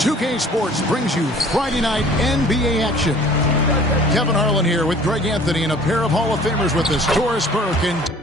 2K Sports brings you Friday night NBA action. Kevin Harlan here with Greg Anthony and a pair of Hall of Famers with us, Doris Burke and...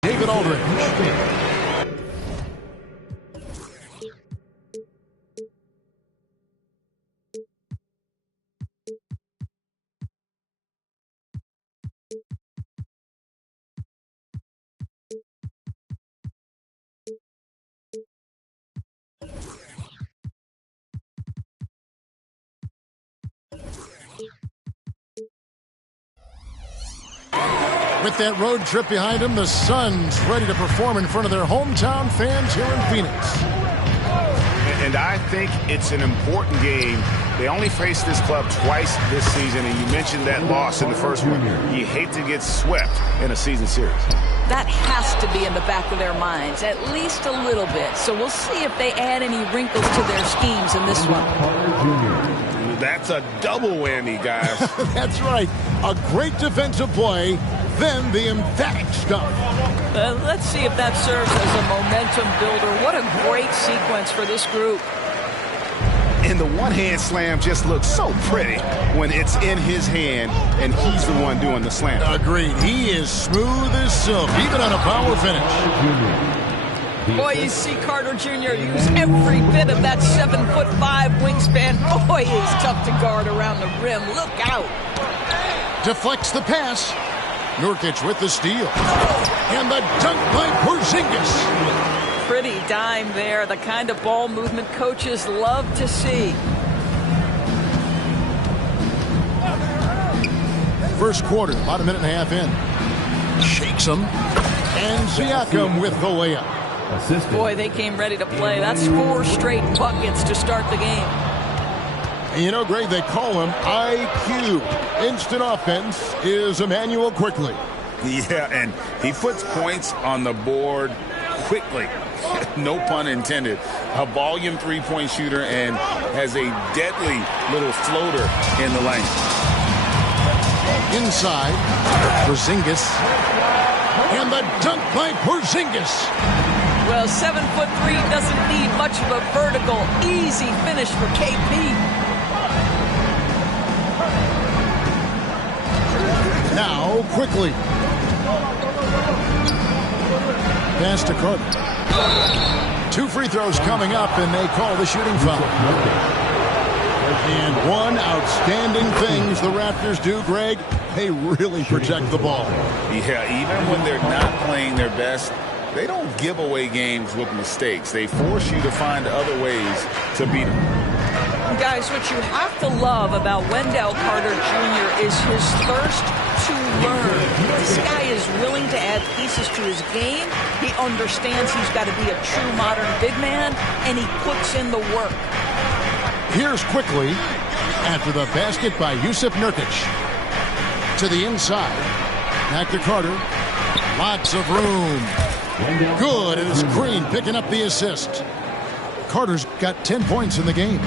David Aldridge. With that road trip behind him, the Suns ready to perform in front of their hometown fans here in Phoenix. And I think it's an important game. They only faced this club twice this season, and you mentioned that loss in the first one. You hate to get swept in a season series. That has to be in the back of their minds, at least a little bit. So we'll see if they add any wrinkles to their schemes in this one. That's a double whammy, guys. That's right. A great defensive play, then the emphatic stuff. Let's see if that serves as a momentum builder. What a great sequence for this group. And the one-hand slam just looks so pretty when it's in his hand and he's the one doing the slam. Agreed. He is smooth as silk, even on a power finish. Boy, you see Carter Jr. use every bit of that 7'5" wingspan. Boy, he's tough to guard around the rim. Look out. Deflects the pass. Nurkic with the steal. And the dunk by Porzingis. Pretty dime there. The kind of ball movement coaches love to see. First quarter, about a minute and a half in. Shakes him. And Siakam with the layup. Boy, they came ready to play. That's 4 straight buckets to start the game. You know, Greg, they call him IQ. Instant offense is Emmanuel quickly. Yeah, and he puts points on the board quickly. No pun intended. A volume three-point shooter and has a deadly little floater in the lane. Inside, Porzingis. And the dunk by Porzingis. Well, 7'3" doesn't need much of a vertical. Easy finish for KP. quickly. Pass to Carter. 2 free throws coming up, and they call the shooting foul. And one outstanding things the Raptors do, Greg, they really protect the ball. Yeah, even when they're not playing their best, they don't give away games with mistakes. They force you to find other ways to beat them. Guys, what you have to love about Wendell Carter Jr. is his thirst to learn. This guy is willing to add pieces to his game. He understands he's got to be a true modern big man, and he puts in the work. Here's quickly after the basket by Jusuf Nurkic. To the inside. Back to Carter. Lots of room. Good, and it's Green picking up the assist. Carter's got 10 points in the game.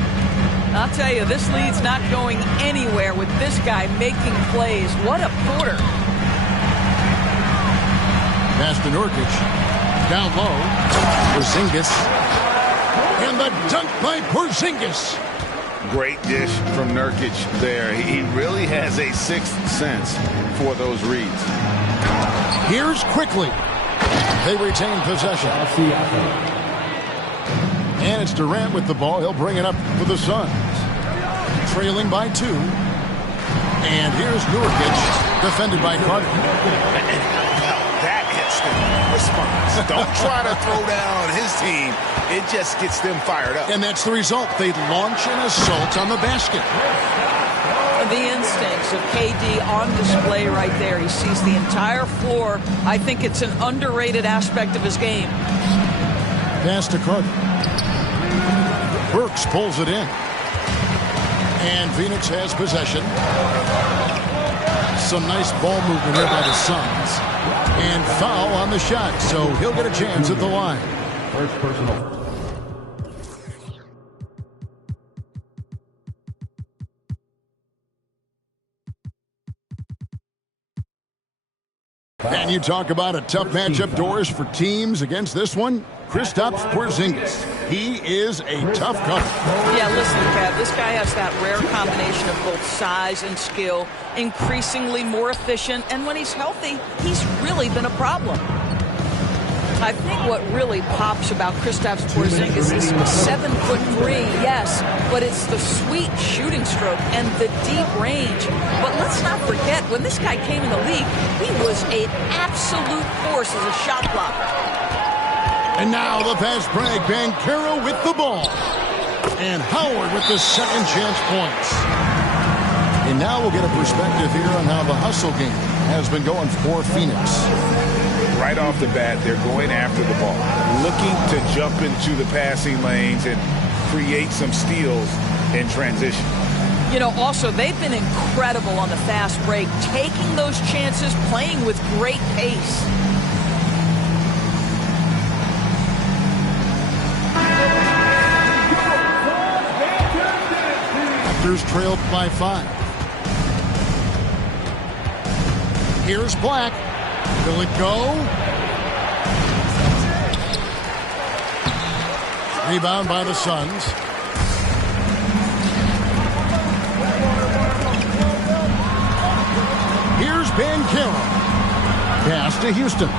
I'll tell you, this lead's not going anywhere with this guy making plays. What a quarter. Pass to Nurkic. Down low. Porzingis. And the dunk by Porzingis. Great dish from Nurkic there. He really has a sixth sense for those reads. Here's quickly. They retain possession. And it's Durant with the ball. He'll bring it up for the Suns. Trailing by 2. And here's Nurkic, defended by Carter. That instant response. Don't try to throw down his team. It just gets them fired up. And that's the result. They launch an assault on the basket. The instincts of KD on display right there. He sees the entire floor. I think it's an underrated aspect of his game. Pass to Carter. Burks pulls it in. And Phoenix has possession. Some nice ball movement here by the Suns. And foul on the shot, so he'll get a chance at the line. First personal. And you talk about a tough matchup, Doris, for teams against this one. Kristaps Porzingis. He is a tough cover. Yeah, listen, Kev, this guy has that rare combination of both size and skill, increasingly more efficient, and when he's healthy, he's really been a problem. I think what really pops about Kristaps Porzingis is 7'3", yes, but it's the sweet shooting stroke and the deep range. But let's not forget, when this guy came in the league, he was an absolute force as a shot blocker. And now the fast break. Banchero with the ball. And Howard with the second chance points. And now we'll get a perspective here on how the hustle game has been going for Phoenix. Right off the bat, they're going after the ball, looking to jump into the passing lanes and create some steals in transition. You know, also, they've been incredible on the fast break, taking those chances, playing with great pace. Raptors trailed by 5. Here's Black. Will it go? Rebound by the Suns. Here's Banchero. Pass to Houston.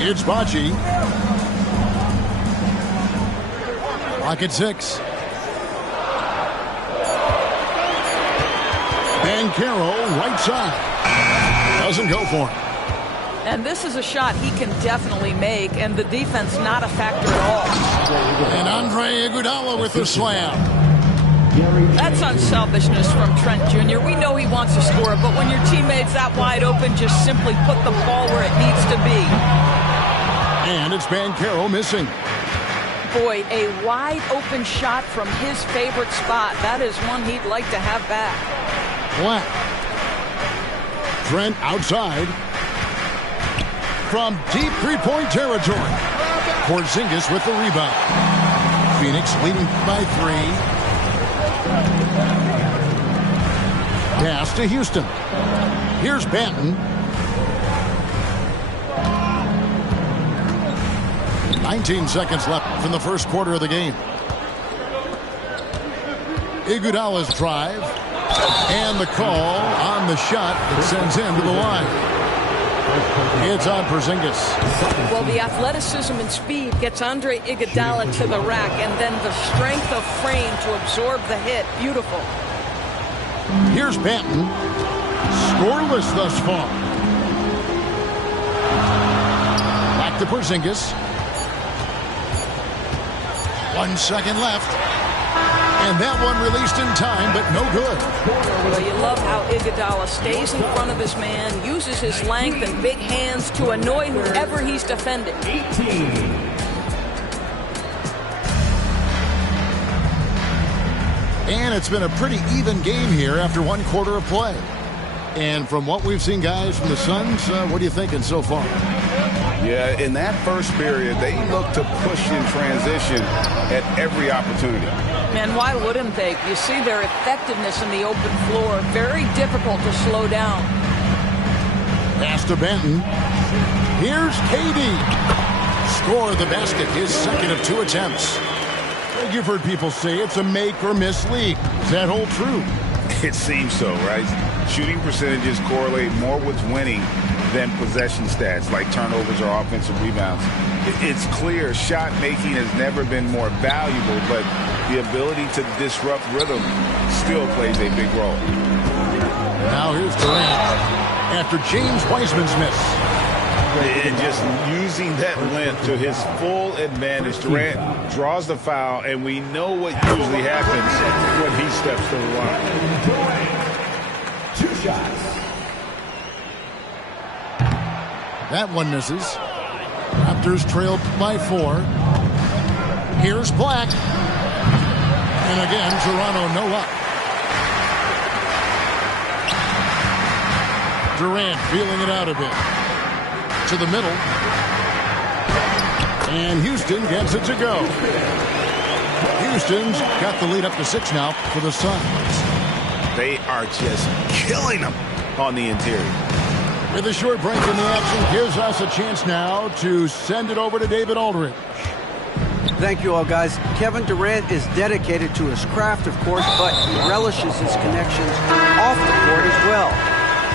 It's Bocci. Clock at 6. Banchero, right side. Doesn't go for him. And this is a shot he can definitely make, and the defense not a factor at all. And Andre Iguodala with the slam. That's unselfishness from Trent Jr. We know he wants to score, but when your teammate's that wide open, just simply put the ball where it needs to be. And it's Banchero missing. Boy, a wide open shot from his favorite spot. That is one he'd like to have back. Black. Trent outside. From deep three-point territory. Porzingis with the rebound. Phoenix leading by 3. Pass to Houston. Here's Banton. 19 seconds left from the first quarter of the game. Iguodala's drive. And the call on the shot that sends him to the line. It's on Porzingis. Well, the athleticism and speed gets Andre Iguodala to the rack, and then the strength of frame to absorb the hit. Beautiful. Here's Banton. Scoreless thus far. Back to Porzingis. 1 second left. And that one released in time, but no good. Well, you love how Iguodala stays in front of his man, uses his length and big hands to annoy whoever he's defending. 18. And it's been a pretty even game here after 1 quarter of play. And from what we've seen, guys, from the Suns, what are you thinking so far? Yeah, in that first period, they looked to push in transition at every opportunity. Man, why wouldn't they? You see their effectiveness in the open floor. Very difficult to slow down. Pass to Banton. Here's KD. Score the basket, his second of 2 attempts. You've heard people say it's a make-or-miss league. Does that hold true? It seems so, right? Shooting percentages correlate more with winning than possession stats like turnovers or offensive rebounds. It's clear shot making has never been more valuable, but the ability to disrupt rhythm still plays a big role. Now here's Durant after James Wiseman's miss. And just using that length to his full advantage. Durant draws the foul, and we know what usually happens when he steps to the line. 2 shots. That one misses. Raptors trailed by 4. Here's Black. And again, Toronto no luck. Durant feeling it out a bit. To the middle. And Houston gets it to go. Houston's got the lead up to 6 now for the Suns. They are just killing them on the interior. With a short break in the action, gives us a chance now to send it over to David Aldridge. Thank you all, guys. Kevin Durant is dedicated to his craft, of course, but he relishes his connections off the court as well.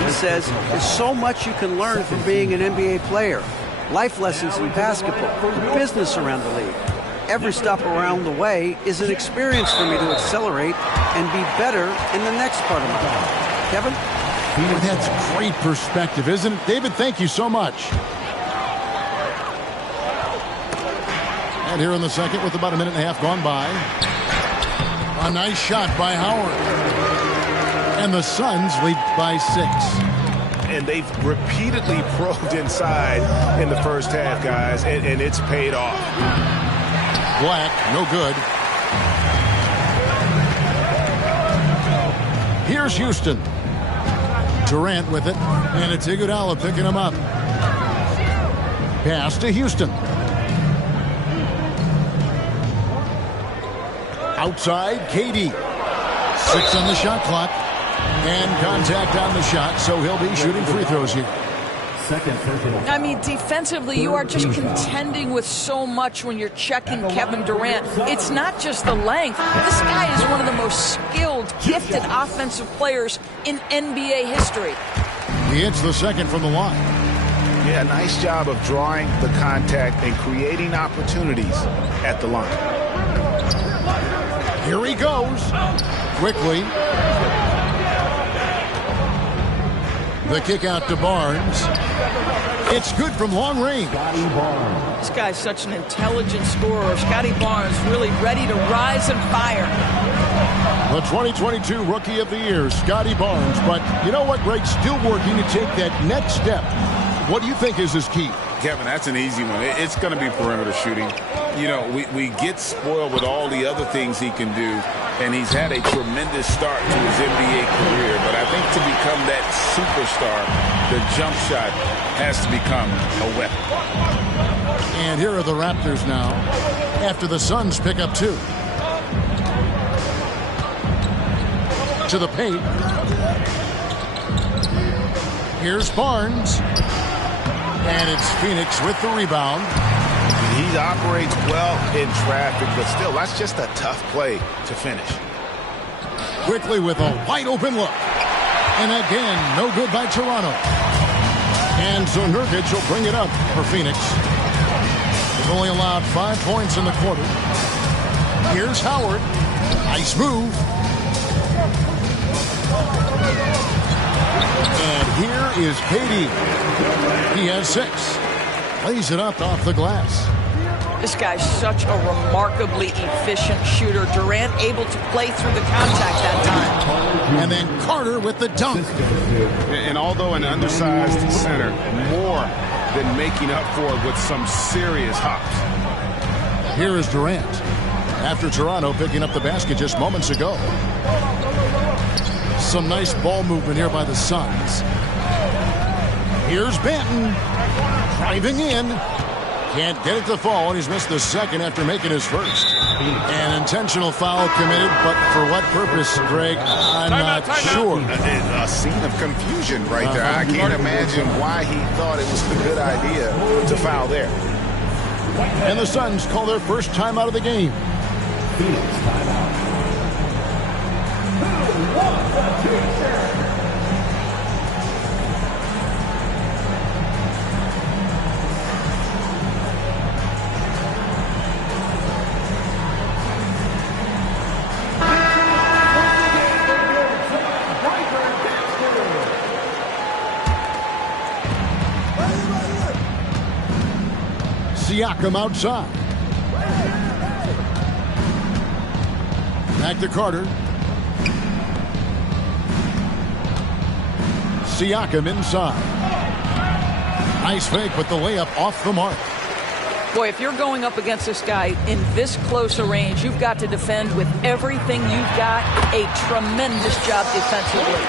He says there's so much you can learn from being an NBA player. Life lessons in basketball, the business around the league. Every stop around the way is an experience for me to accelerate and be better in the next part of my life. Kevin? That's great perspective, isn't it? David, thank you so much. And here in the second with about a minute and a half gone by. A nice shot by Howard. And the Suns lead by 6. And they've repeatedly probed inside in the first half, guys, and it's paid off. Black, no good. Here's Houston. Durant with it, and it's Iguodala picking him up. Pass to Houston. Outside, KD. 6 on the shot clock. And contact on the shot, so he'll be shooting free throws here. I mean, defensively, you are just contending with so much when you're checking Kevin Durant. It's not just the length. This guy is one of the most skilled, gifted offensive players in NBA history. He hits the second from the line. Yeah, nice job of drawing the contact and creating opportunities at the line. Here he goes. Quickly. The kick out to Barnes. It's good from long range. This guy's such an intelligent scorer. Scotty Barnes really ready to rise and fire. The 2022 Rookie of the Year, Scotty Barnes. But you know what, Greg? Still working to take that next step. What do you think is his key? Kevin, that's an easy one. It's going to be perimeter shooting. You know, we get spoiled with all the other things he can do, and he's had a tremendous start to his NBA career. But I think to become that superstar, the jump shot has to become a weapon. And here are the Raptors now, after the Suns pick up 2. To the paint. Here's Barnes. And it's Phoenix with the rebound. He operates well in traffic, but still, that's just a tough play to finish. quickly with a wide open look. And again, no good by Toronto. And so Nurkic will bring it up for Phoenix. They've only allowed 5 points in the quarter. Here's Howard. Nice move. And here is KD. He has 6. Lays it up off the glass. This guy's such a remarkably efficient shooter. Durant able to play through the contact that time. And then Carter with the dunk. And although an undersized center, more than making up for it with some serious hops. Here is Durant. After Toronto picking up the basket just moments ago. Some nice ball movement here by the Suns. Here's Banton. Driving in. Can't get it to fall, and he's missed the second after making his first. An intentional foul committed, but for what purpose, Greg? I'm not sure. A scene of confusion right there. I can't imagine why he thought it was a good idea to foul there. And the Suns call their first timeout of the game. Siakam outside. Back to Carter. Siakam inside. Nice fake, but the layup off the mark. Boy, if you're going up against this guy in this close a range, you've got to defend with everything you've got. A tremendous job defensively.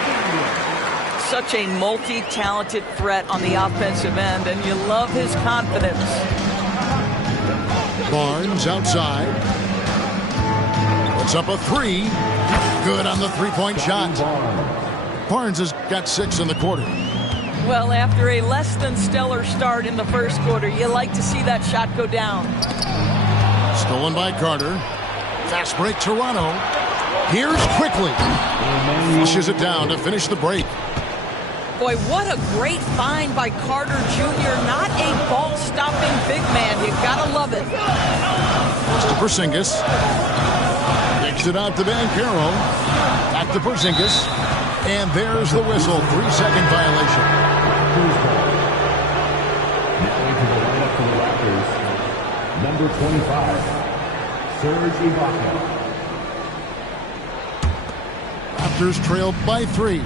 Such a multi-talented threat on the offensive end, and you love his confidence. Barnes outside. Puts up a 3. Good on the three-point shot. Barnes has got 6 in the quarter. Well, after a less than stellar start in the first quarter, you like to see that shot go down. Stolen by Carter. Fast break Toronto. Here's quickly. Flushes it down to finish the break. Boy, what a great find by Carter Jr. Not a ball-stopping big man. You gotta love it. To Porzingis. Kicks it out to Banchero. Back to Porzingis. And there's the whistle. 3-second violation. Now into the lineup for the Raptors, number 25, Serge Ibaka. Raptors trail by 3.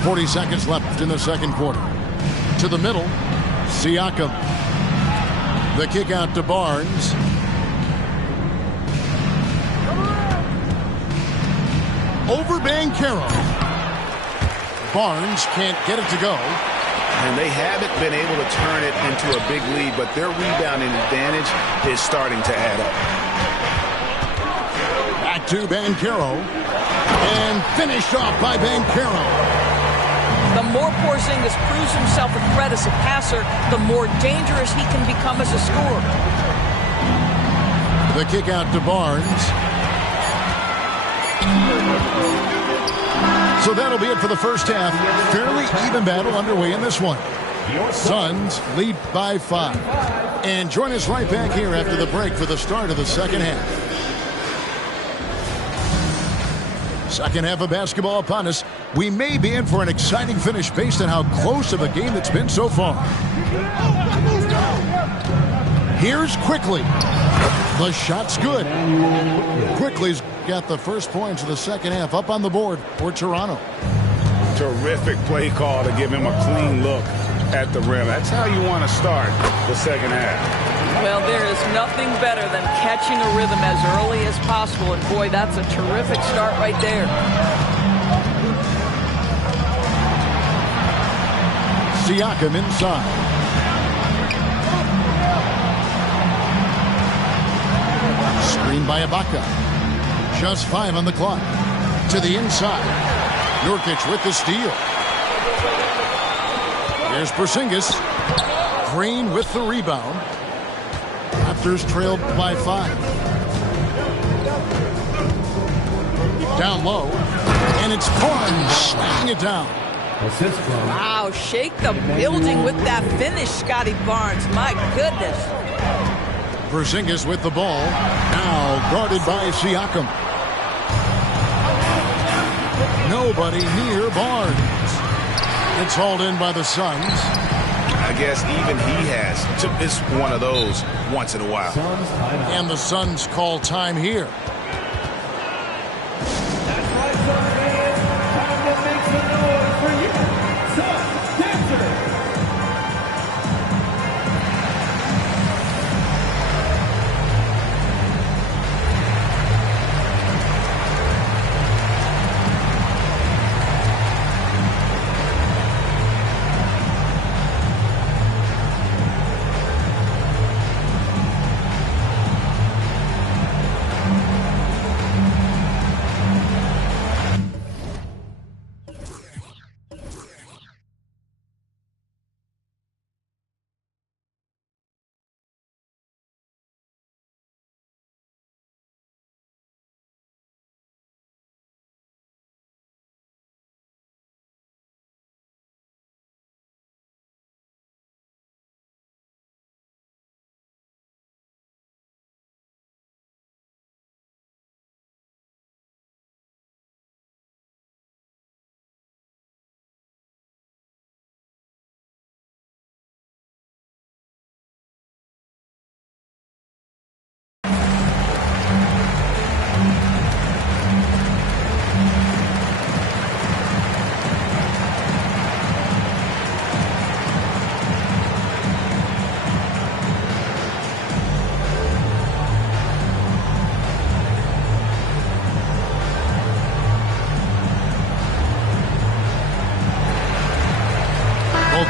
.40 seconds left in the second quarter. To the middle, Siakam. The kick out to Barnes. Over Banchero. Barnes can't get it to go. And they haven't been able to turn it into a big lead, but their rebounding advantage is starting to add up. Back to Banchero. And finished off by Banchero. The more Porzingis proves himself a threat as a passer, the more dangerous he can become as a scorer. The kick out to Barnes. So that'll be it for the first half. Fairly even battle underway in this one. Suns lead by 5. And join us right back here after the break for the start of the second half. Second half of basketball upon us. We may be in for an exciting finish based on how close of a game it's been so far. Here's Quickly. The shot's good. Quickly's got the first points of the second half up on the board for Toronto. Terrific play call to give him a clean look at the rim. That's how you want to start the second half. Well, there is nothing better than catching a rhythm as early as possible. And boy, that's a terrific start right there. Siakam inside. Screen by Ibaka. Just 5 on the clock. To the inside. Nurkic with the steal. Here's Porzingis. Green with the rebound. Raptors trailed by 5. Down low, and it's Barnes slamming it down. Assist from. Wow, shake the building with that finish, Scotty Barnes. My goodness. Porzingis with the ball. Now guarded by Siakam. Nobody near Barnes. It's hauled in by the Suns. I guess even he has to miss one of those once in a while. And the Suns call time here. That's right, Suns fans. Time to make some noise for you. Suns dancers.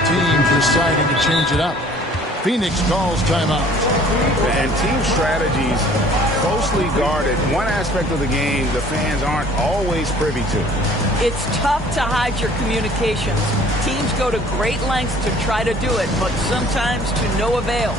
Teams deciding to change it up. Phoenix calls timeout. And team strategies closely guarded. One aspect of the game the fans aren't always privy to. It's tough to hide your communications. Teams go to great lengths to try to do it, but sometimes to no avail.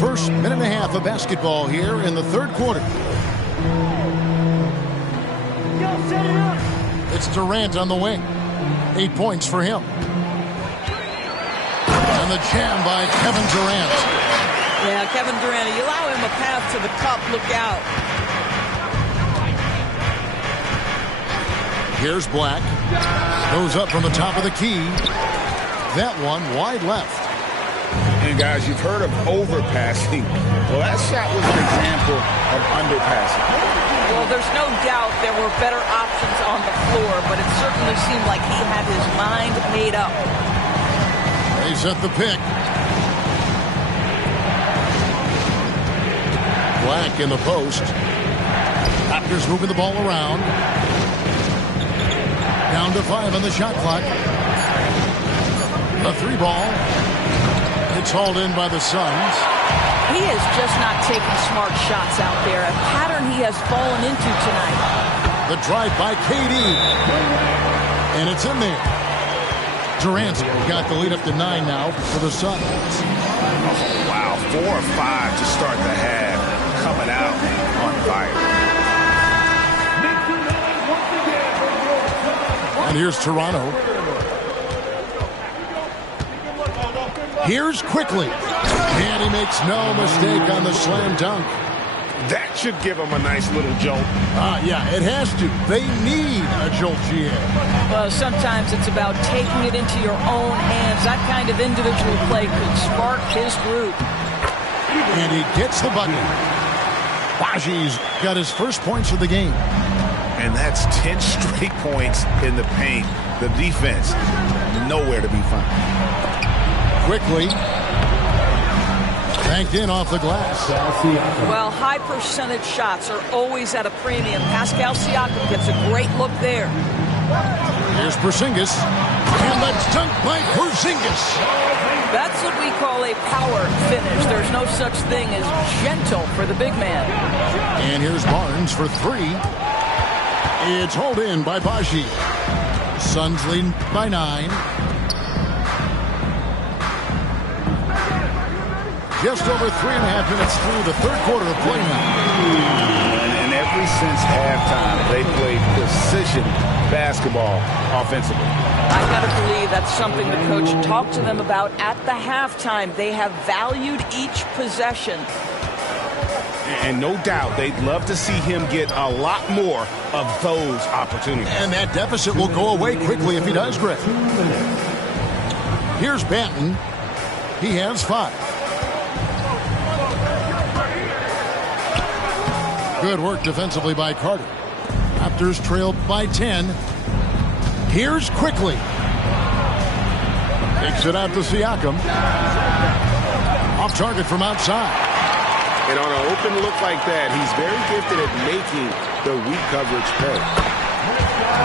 First minute and a half of basketball here in the third quarter. It's Durant on the wing. 8 points for him. And the jam by Kevin Durant. Yeah, Kevin Durant, you allow him a path to the cup, look out. Here's Black. Goes up from the top of the key. That one wide left. And guys, you've heard of overpassing. Well, that shot was an example of underpassing. Well, there's no doubt there were better options on the floor, but it certainly seemed like he had his mind made up. They set the pick. Black in the post. Raptors moving the ball around. Down to 5 on the shot clock. A 3-ball. It's hauled in by the Suns. He is just not taking smart shots out there. A pattern he has fallen into tonight. The drive by KD. And it's in there. Durant's got the lead up to 9 now for the Suns. Oh, wow, 4 or 5 to start the half. Coming out on fire. And here's Toronto. Here's Quickly. And he makes no mistake on the slam dunk. That should give them a nice little jolt. Yeah, it has to. They need a jolt, GA. Well, sometimes it's about taking it into your own hands. That kind of individual play could spark his group. And he gets the bucket. Baji's got his first points of the game. And that's 10 straight points in the paint. The defense, nowhere to be found. Quickly. Banked in off the glass. Well, high percentage shots are always at a premium. Pascal Siakam gets a great look there. Here's Porzingis. And let's dunk by Porzingis. That's what we call a power finish. There's no such thing as gentle for the big man. And here's Barnes for three. It's hauled in by Baji. Suns leading by 9. Just over 3.5 minutes through the third quarter of play now. And ever since halftime, they played precision basketball offensively. I got to believe that's something the coach talked to them about at the halftime. They have valued each possession. And no doubt they'd love to see him get a lot more of those opportunities. And that deficit will go away quickly if he does, Greg. Here's Banton. He has 5. Good work defensively by Carter. Raptors trailed by 10. Here's quickly. Takes it out to Siakam. Off target from outside. And on an open look like that, he's very gifted at making the weak coverage pay.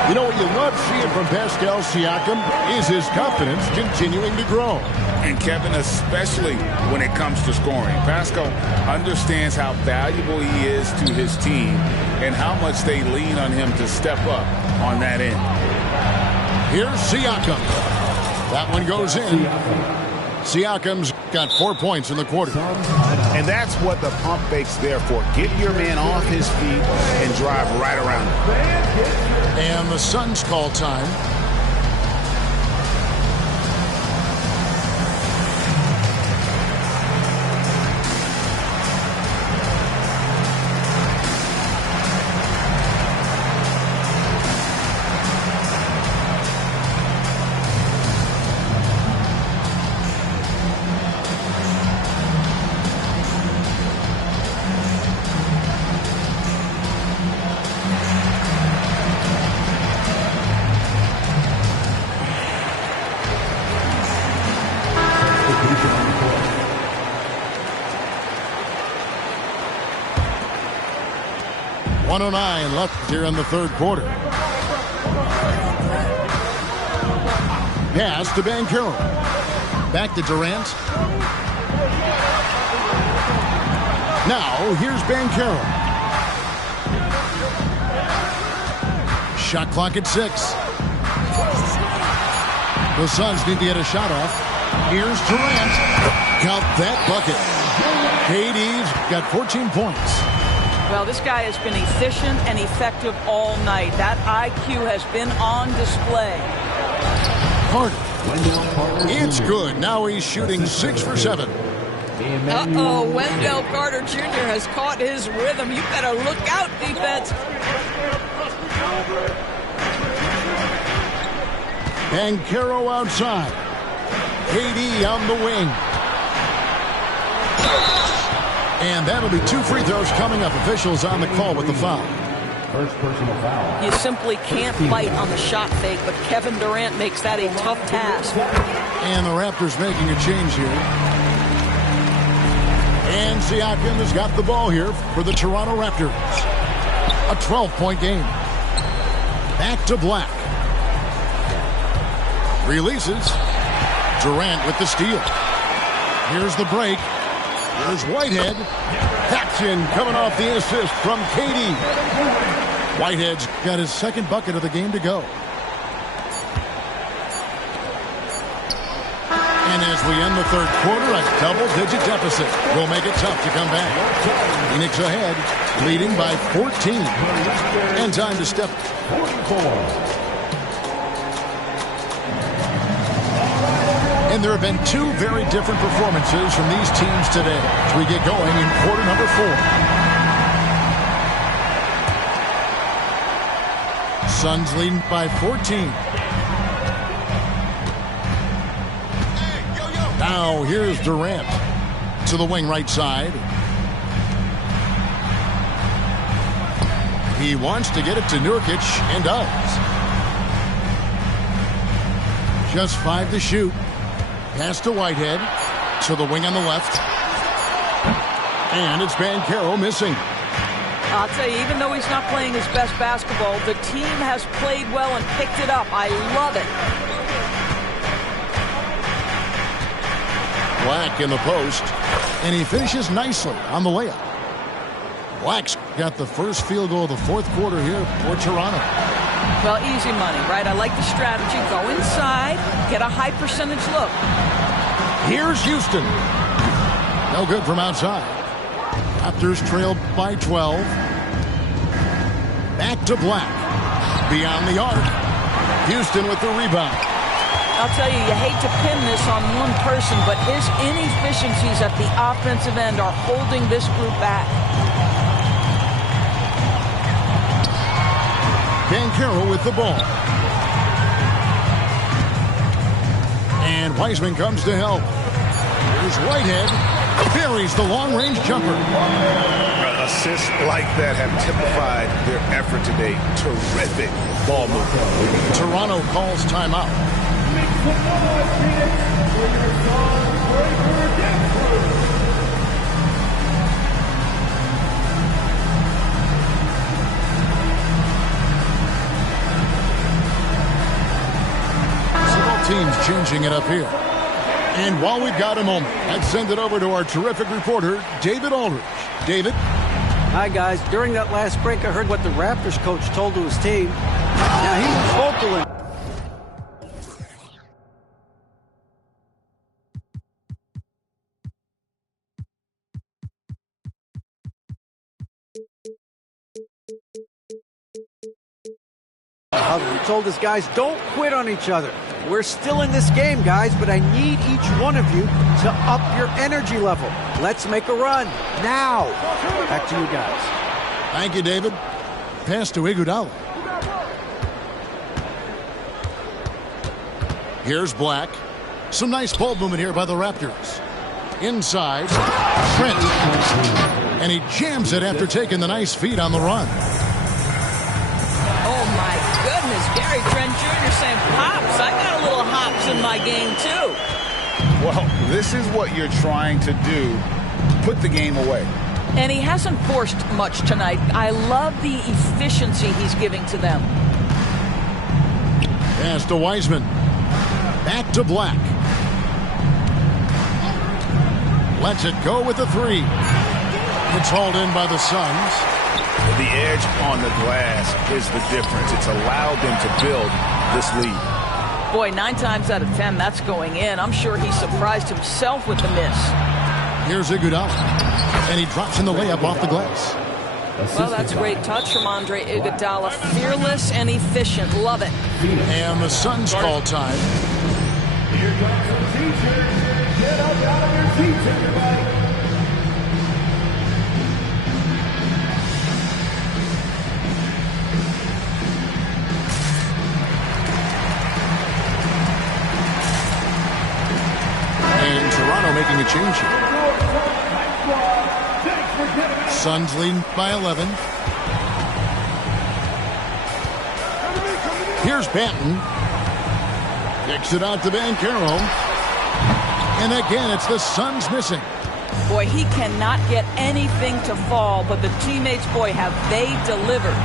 You know what you love seeing from Pascal Siakam is his confidence continuing to grow. And Kevin, especially when it comes to scoring. Pascal understands how valuable he is to his team and how much they lean on him to step up on that end. Here's Siakam. That one goes in. Siakam's got 4 points in the quarter. And that's what the pump fake's there for. Get your man off his feet and drive right around him. And the Suns call time. .109 left here in the third quarter. Pass to Banchero. Back to Durant. Now here's Banchero. Shot clock at 6. The Suns need to get a shot off. Here's Durant. Count that bucket. KD's got 14 points. Well, this guy has been efficient and effective all night. That IQ has been on display. Carter. It's good. Now he's shooting 6 for 7. Uh-oh, Wendell Carter Jr. has caught his rhythm. You better look out, defense. Banchero outside. KD on the wing. And that'll be 2 free throws coming up. Officials on the call with the foul. First personal foul. You simply can't bite on the shot fake, but Kevin Durant makes that a tough task. And the Raptors making a change here. And Siakam has got the ball here for the Toronto Raptors. A 12-point game. Back to Black. Releases. Durant with the steal. Here's the break. Here's Whitehead. Action coming off the assist from KD. Whitehead's got his second bucket of the game to go. And as we end the third quarter, a double-digit deficit will make it tough to come back. Phoenix ahead, leading by 14. And time to step. 44. And there have been 2 very different performances from these teams today as we get going in quarter number 4. Suns leading by 14. Now here's Durant to the wing right side. He wants to get it to Nurkic and does. Just 5 to shoot. Pass to Whitehead to the wing on the left. And it's Banchero missing. I'll tell you, even though he's not playing his best basketball, the team has played well and picked it up. I love it. Black in the post, and he finishes nicely on the layup. Black's got the first field goal of the fourth quarter here for Toronto. Well, easy money, right? I like the strategy. Go inside, get a high percentage look. Here's Houston. No good from outside. Raptors trailed by 12. Back to Black. Beyond the arc. Houston with the rebound. I'll tell you, you hate to pin this on one person, but his inefficiencies at the offensive end are holding this group back. Banchero with the ball. And Wiseman comes to help. Here's Whitehead. Buries the long-range jumper. Assists like that have typified their effort today. Terrific ball movement. Toronto calls timeout. Teams changing it up here. And while we've got a moment, let's send it over to our terrific reporter, David Aldridge. David? Hi, guys. During that last break, I heard what the Raptors coach told to his team. Now, he was vocal in he told his guys, don't quit on each other. We're still in this game, guys, but I need each one of you to up your energy level. Let's make a run now. Back to you guys. Thank you, David. Pass to Iguodala. Here's Black. Some nice ball movement here by the Raptors. Inside, Trent. And he jams it after taking the nice feed on the run. Oh, my goodness. Gary Trent Jr. saying, Pops, I got a little hops in my game, too. Well, this is what you're trying to do. Put the game away. And he hasn't forced much tonight. I love the efficiency he's giving to them. Pass to Wiseman. Back to Black. Lets it go with the three. It's hauled in by the Suns. The edge on the glass is the difference. It's allowed them to build this lead. Boy, 9 times out of 10, that's going in. I'm sure he surprised himself with the miss. Here's Iguodala. And he drops in the layup off the glass. Well, that's a great touch from Andre Iguodala. Fearless and efficient. Love it. And the Suns call time. Here comes the teacher. Get up out of your seats, everybody. And Toronto making a change here. Suns leading by 11. Here's Banton. Kicks it out to Banchero. And again, it's the Suns missing. Boy, he cannot get anything to fall, but the teammates, boy, have they delivered.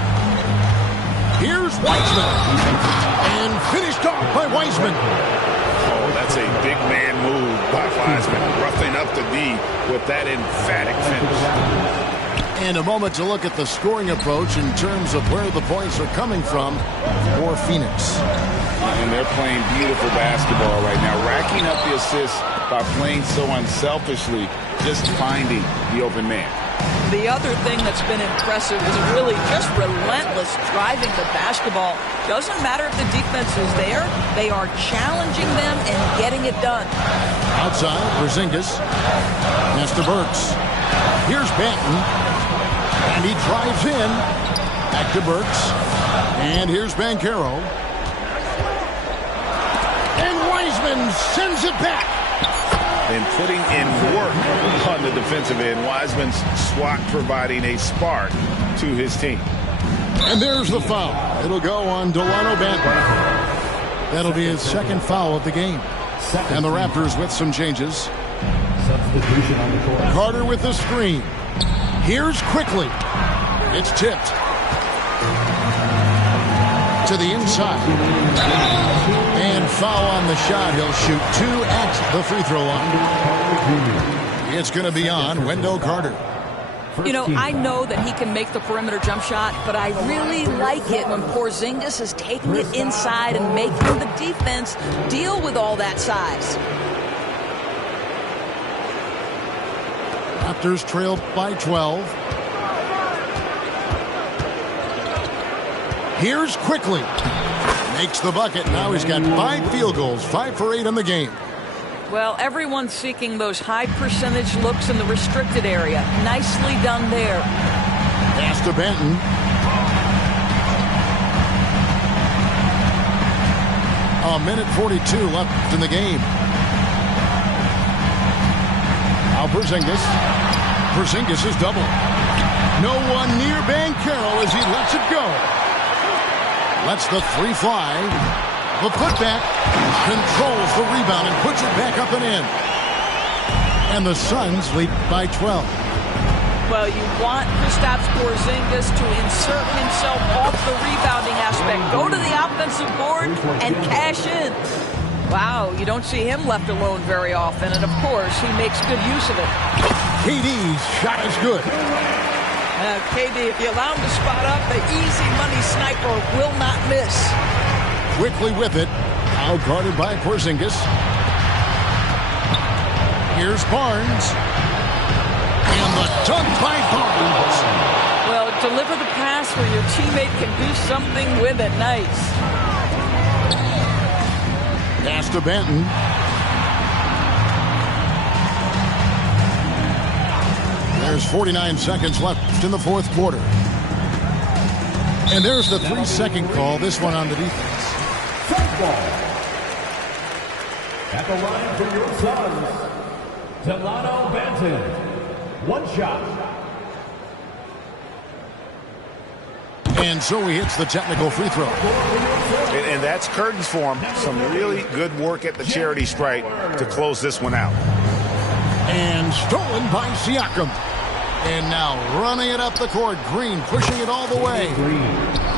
Here's Wiseman. And finished off by Wiseman. Oh, that's a big man move by Wiseman. Roughing up the D with that emphatic finish. And a moment to look at the scoring approach in terms of where the points are coming from for Phoenix. And they're playing beautiful basketball right now, racking up the assists by playing so unselfishly, just finding the open man. The other thing that's been impressive is really just relentless driving the basketball. Doesn't matter if the defense is there, they are challenging them and getting it done. Outside, Porzingis. Pass to Burks. Here's Banton. And he drives in. Back to Burks. And here's Banchero. And Wiseman sends it back. And putting in work on the defensive end. Wiseman's swat providing a spark to his team. And there's the foul. It'll go on Delano Banton. That'll be his second foul of the game. And the Raptors with some changes. Substitution on the court. Carter with the screen. Here's quickly. It's tipped to the inside. And foul on the shot. He'll shoot 2 at the free throw line. It's going to be on Wendell Carter. You know, I know that he can make the perimeter jump shot, but I really like it when Porzingis is taking it inside and making the defense deal with all that size. Raptors trail by 12. Here's quickly. Makes the bucket. Now he's got 5 field goals, 5 for 8 in the game. Well, everyone's seeking those high percentage looks in the restricted area. Nicely done there. Pass to Benton. A minute 42 left in the game. Now Porzingis. Porzingis is double. No one near Banchero as he lets it go. Lets the 3 fly. The putback controls the rebound and puts it back up and in. And the Suns lead by 12. Well, you want Kristaps Porzingis to insert himself off the rebounding aspect. Go to the offensive board and cash in. Wow, you don't see him left alone very often. And, of course, he makes good use of it. KD's shot is good. KD, if you allow him to spot up, the easy money sniper will not miss. Quickly with it. Now guarded by Porzingis. Here's Barnes. And the dunk by Barnes. Well, deliver the pass where your teammate can do something with it. Nice. Pass to Benton. There's 49 seconds left in the fourth quarter. And there's the 3-second call. This one on the defense. At the line for your Suns, Delano Banton. 1 shot. And so he hits the technical free throw. And that's curtains for him. Some really good work at the charity stripe to close this one out. And stolen by Siakam. And now running it up the court. Green pushing it all the way.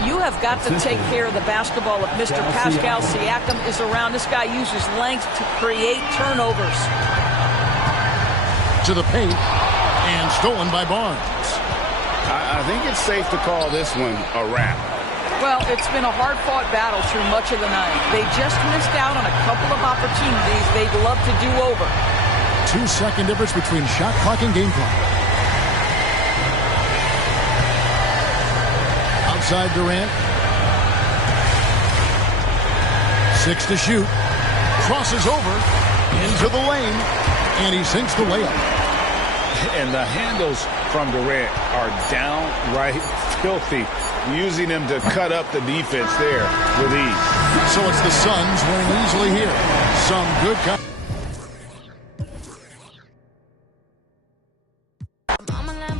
You have got to take care of the basketball if Mr. Pascal Siakam is around. This guy uses length to create turnovers. To the paint. And stolen by Barnes. I think it's safe to call this one a wrap. Well, it's been a hard-fought battle through much of the night. They just missed out on a couple of opportunities they'd love to do over. 2-second difference between shot clock and game clock. Outside Durant. 6 to shoot. Crosses over into the lane. And he sinks the layup. And the handles from Durant are downright filthy. Using him to cut up the defense there with ease. So it's the Suns winning easily here. Some good